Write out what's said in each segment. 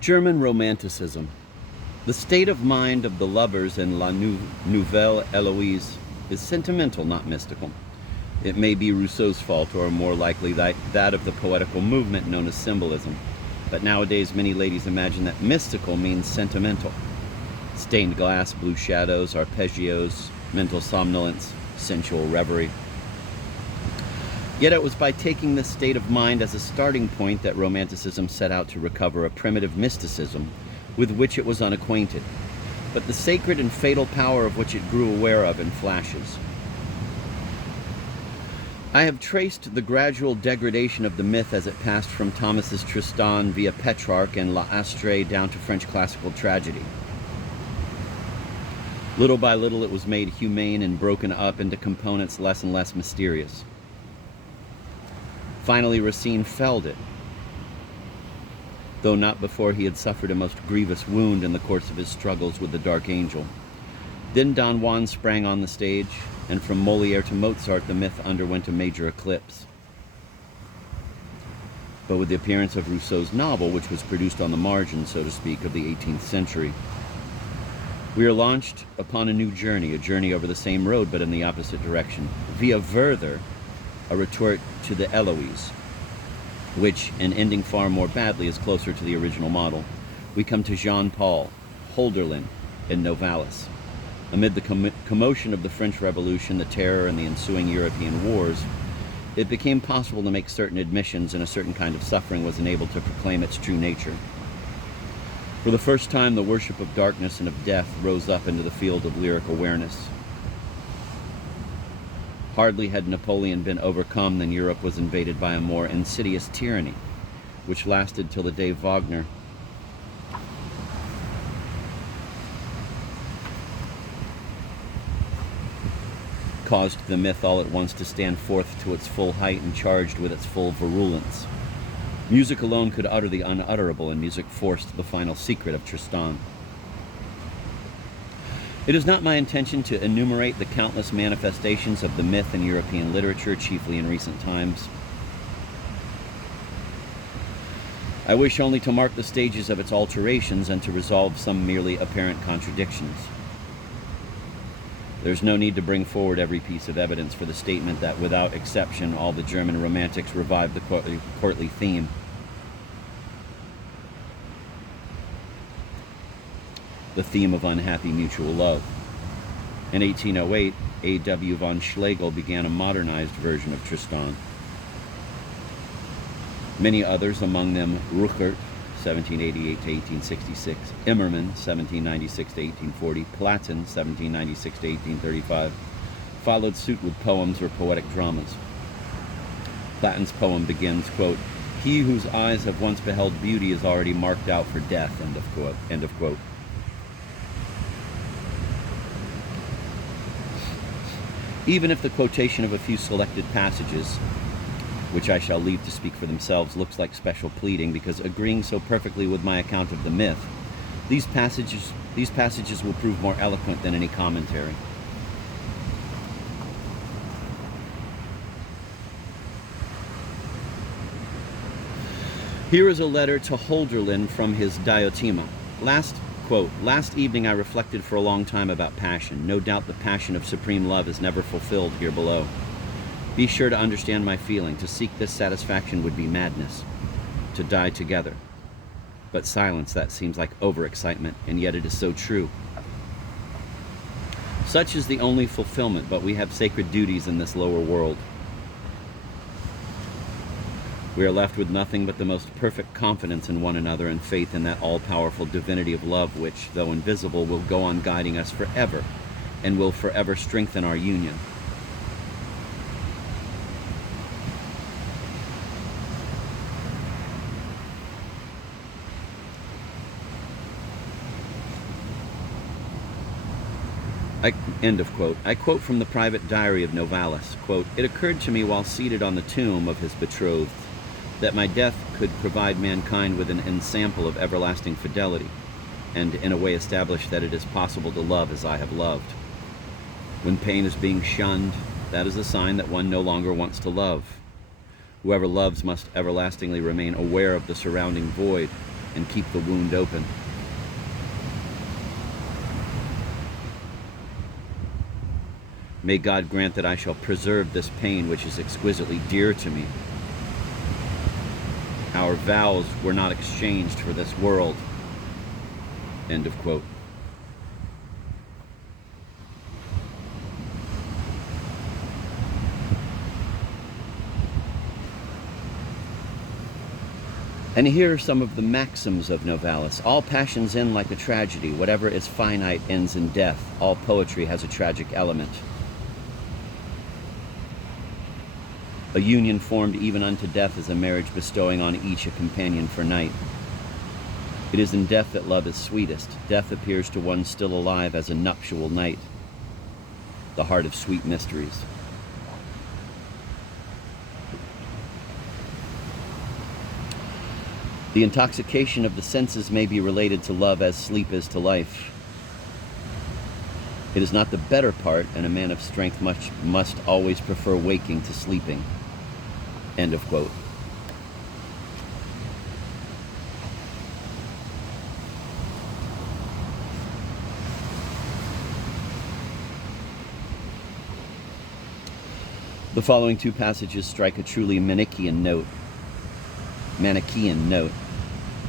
German Romanticism. The state of mind of the lovers in La Nouvelle Eloise is sentimental, not mystical. It may be Rousseau's fault, or more likely that of the poetical movement known as symbolism. But nowadays, many ladies imagine that mystical means sentimental. Stained glass, blue shadows, arpeggios, mental somnolence, sensual reverie. Yet it was by taking this state of mind as a starting point that Romanticism set out to recover a primitive mysticism with which it was unacquainted, but the sacred and fatal power of which it grew aware of in flashes. I have traced the gradual degradation of the myth as it passed from Thomas's Tristan via Petrarch and L'Astre down to French classical tragedy. Little by little it was made humane and broken up into components less and less mysterious. Finally, Racine felled it, though not before he had suffered a most grievous wound in the course of his struggles with the Dark Angel. Then Don Juan sprang on the stage, and from Molière to Mozart, the myth underwent a major eclipse. But with the appearance of Rousseau's novel, which was produced on the margin, so to speak, of the 18th century, we are launched upon a new journey, a journey over the same road but in the opposite direction, via Werther, a retort to the Eloise, which, in ending far more badly, is closer to the original model. We come to Jean-Paul, Holderlin, and Novalis. Amid the commotion of the French Revolution, the terror, and the ensuing European wars, it became possible to make certain admissions, and a certain kind of suffering was enabled to proclaim its true nature. For the first time, the worship of darkness and of death rose up into the field of lyric awareness. Hardly had Napoleon been overcome than Europe was invaded by a more insidious tyranny, which lasted till the day Wagner caused the myth all at once to stand forth to its full height and charged with its full virulence. Music alone could utter the unutterable, and music forced the final secret of Tristan. It is not my intention to enumerate the countless manifestations of the myth in European literature, chiefly in recent times. I wish only to mark the stages of its alterations and to resolve some merely apparent contradictions. There's no need to bring forward every piece of evidence for the statement that, without exception, all the German romantics revived the courtly theme. The theme of unhappy mutual love. In 1808, A.W. von Schlegel began a modernized version of Tristan. Many others, among them Ruckert, 1788 to 1866, Immermann, 1796 to 1840, Platen, 1796 to 1835, followed suit with poems or poetic dramas. Platen's poem begins, quote, "He whose eyes have once beheld beauty is already marked out for death," end of quote. End of quote. Even if the quotation of a few selected passages, which I shall leave to speak for themselves, looks like special pleading, because agreeing so perfectly with my account of the myth, these passages will prove more eloquent than any commentary. Here is a letter to Holderlin from his Diotima. Last evening I reflected for a long time about passion. No doubt the passion of supreme love is never fulfilled here below. Be sure to understand my feeling. To seek this satisfaction would be madness. To die together. But silence, that seems like overexcitement, and yet it is so true. Such is the only fulfillment, but we have sacred duties in this lower world. We are left with nothing but the most perfect confidence in one another and faith in that all-powerful divinity of love which, though invisible, will go on guiding us forever and will forever strengthen our union. End of quote. I quote from the private diary of Novalis, quote, "It occurred to me while seated on the tomb of his betrothed that my death could provide mankind with an ensample of everlasting fidelity, and in a way establish that it is possible to love as I have loved. When pain is being shunned, that is a sign that one no longer wants to love. Whoever loves must everlastingly remain aware of the surrounding void, and keep the wound open. May God grant that I shall preserve this pain which is exquisitely dear to me. Our vows were not exchanged for this world. End of quote. And here are some of the maxims of Novalis. All passions end like a tragedy. Whatever is finite ends in death. All poetry has a tragic element. A union formed even unto death is a marriage bestowing on each a companion for night. It is in death that love is sweetest. Death appears to one still alive as a nuptial night, the heart of sweet mysteries. The intoxication of the senses may be related to love as sleep is to life. It is not the better part, and a man of strength must always prefer waking to sleeping. End of quote. The following two passages strike a truly Manichaean note.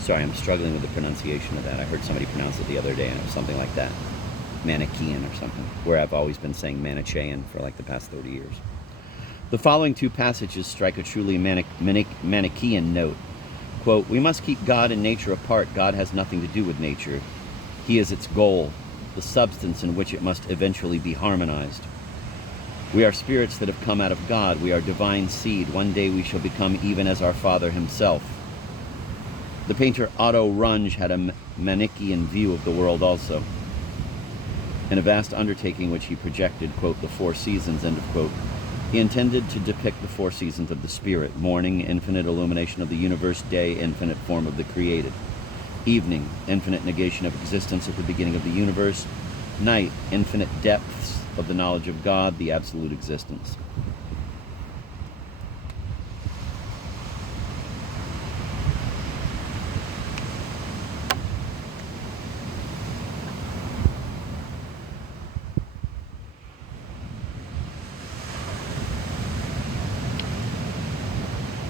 Sorry, I'm struggling with the pronunciation of that. I heard somebody pronounce it the other day, and it was something like that. Manichaean or something, where I've always been saying Manichaean for like the past 30 years. The following two passages strike a truly Manichaean note. Quote, we must keep God and nature apart. God has nothing to do with nature. He is its goal, the substance in which it must eventually be harmonized. We are spirits that have come out of God. We are divine seed. One day we shall become even as our Father himself. The painter Otto Runge had a Manichaean view of the world also. In a vast undertaking which he projected, quote, the four seasons, end of quote, he intended to depict the four seasons of the spirit: morning, infinite illumination of the universe; day, infinite form of the created; evening, infinite negation of existence at the beginning of the universe; night, infinite depths of the knowledge of God, the absolute existence.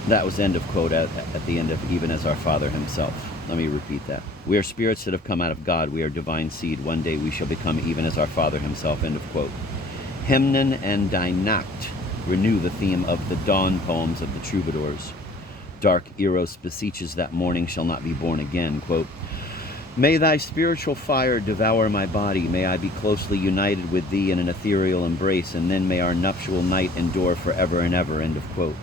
That was end of quote at the end of even as our Father himself. Let me repeat that. We are spirits that have come out of God. We are divine seed. One day we shall become even as our Father himself. End of quote. Hemnen and Die Nacht renew the theme of the dawn poems of the troubadours. Dark Eros beseeches that morning shall not be born again. Quote, may thy spiritual fire devour my body. May I be closely united with thee in an ethereal embrace, and then may our nuptial night endure forever and ever. End of quote.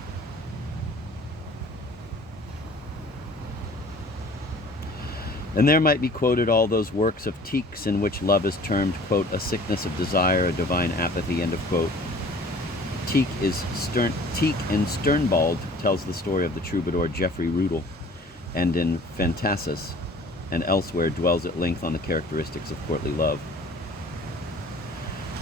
And there might be quoted all those works of Tieck's in which love is termed, quote, a sickness of desire, a divine apathy, end of quote. Tieck in Sternbald tells the story of the troubadour Geoffrey Rudel, and in Phantasis and elsewhere dwells at length on the characteristics of courtly love.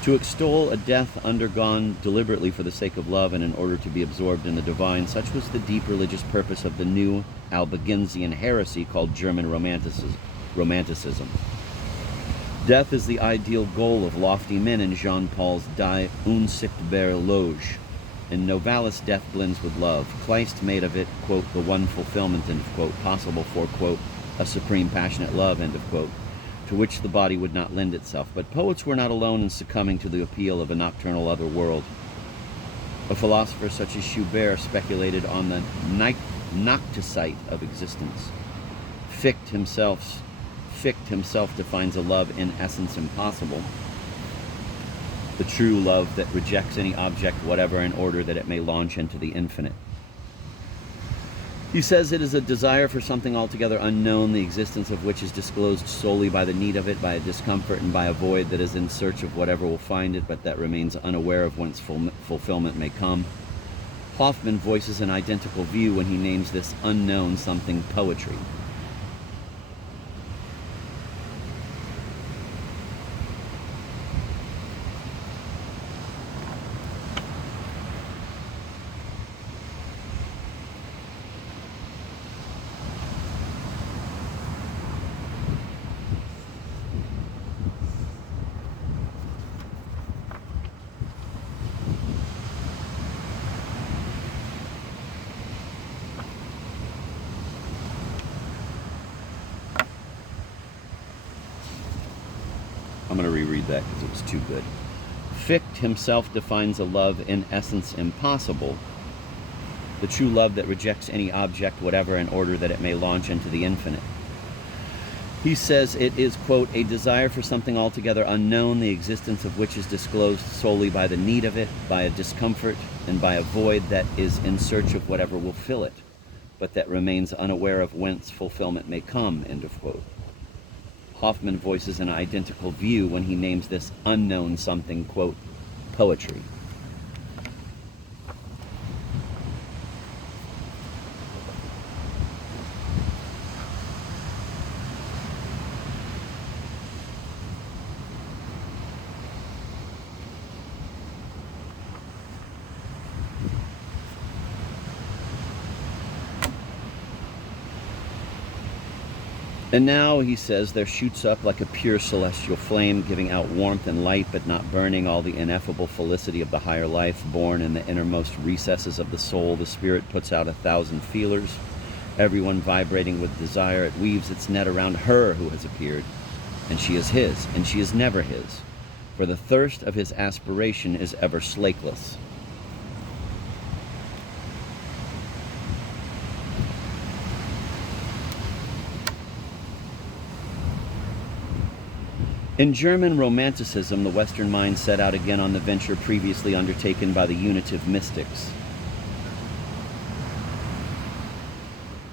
To extol a death undergone deliberately for the sake of love and in order to be absorbed in the divine, such was the deep religious purpose of the new Albigensian heresy called German Romanticism. Death is the ideal goal of lofty men in Jean Paul's Die unsichtbare Loge. In Novalis, death blends with love. Kleist made of it, quote, the one fulfillment, end of quote, possible for, quote, a supreme passionate love, end of quote, to which the body would not lend itself. But poets were not alone in succumbing to the appeal of a nocturnal other world. A philosopher such as Schubert speculated on the nocticite of existence. Fichte himself defines a love in essence impossible, the true love that rejects any object whatever in order that it may launch into the infinite. He says it is a desire for something altogether unknown, the existence of which is disclosed solely by the need of it, by a discomfort, and by a void that is in search of whatever will find it, but that remains unaware of whence fulfillment may come. Hoffmann voices an identical view when he names this unknown something poetry. going to reread that because it was too good. Fichte himself defines a love in essence impossible, the true love that rejects any object whatever in order that it may launch into the infinite. He says it is, quote, a desire for something altogether unknown, the existence of which is disclosed solely by the need of it, by a discomfort, and by a void that is in search of whatever will fill it, but that remains unaware of whence fulfillment may come, end of quote. Hoffman voices an identical view when he names this unknown something, quote, poetry. And now, he says, there shoots up like a pure celestial flame, giving out warmth and light, but not burning, all the ineffable felicity of the higher life, born in the innermost recesses of the soul. The spirit puts out 1,000 feelers, everyone vibrating with desire. It weaves its net around her who has appeared, and she is his, and she is never his, for the thirst of his aspiration is ever slakeless. In German Romanticism, the Western mind set out again on the venture previously undertaken by the Unitive mystics.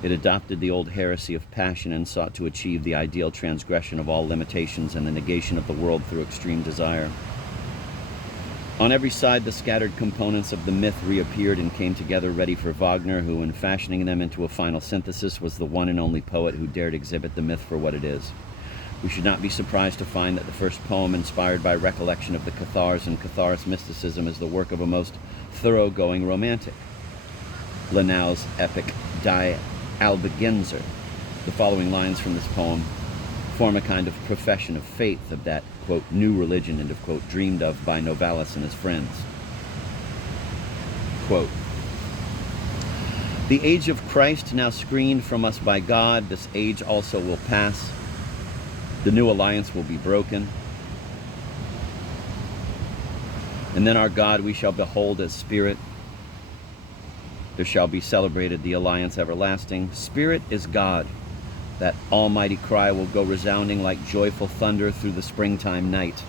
It adopted the old heresy of passion and sought to achieve the ideal transgression of all limitations and the negation of the world through extreme desire. On every side, the scattered components of the myth reappeared and came together ready for Wagner, who, in fashioning them into a final synthesis, was the one and only poet who dared exhibit the myth for what it is. We should not be surprised to find that the first poem inspired by recollection of the Cathars and Catharist mysticism is the work of a most thoroughgoing romantic, Lenau's epic Die Albigenser. The following lines from this poem form a kind of profession of faith of that, quote, new religion, end of quote, dreamed of by Novalis and his friends. Quote, the age of Christ now screened from us by God, this age also will pass. The new alliance will be broken. And then our God we shall behold as spirit. There shall be celebrated the alliance everlasting. Spirit is God. That almighty cry will go resounding like joyful thunder through the springtime night.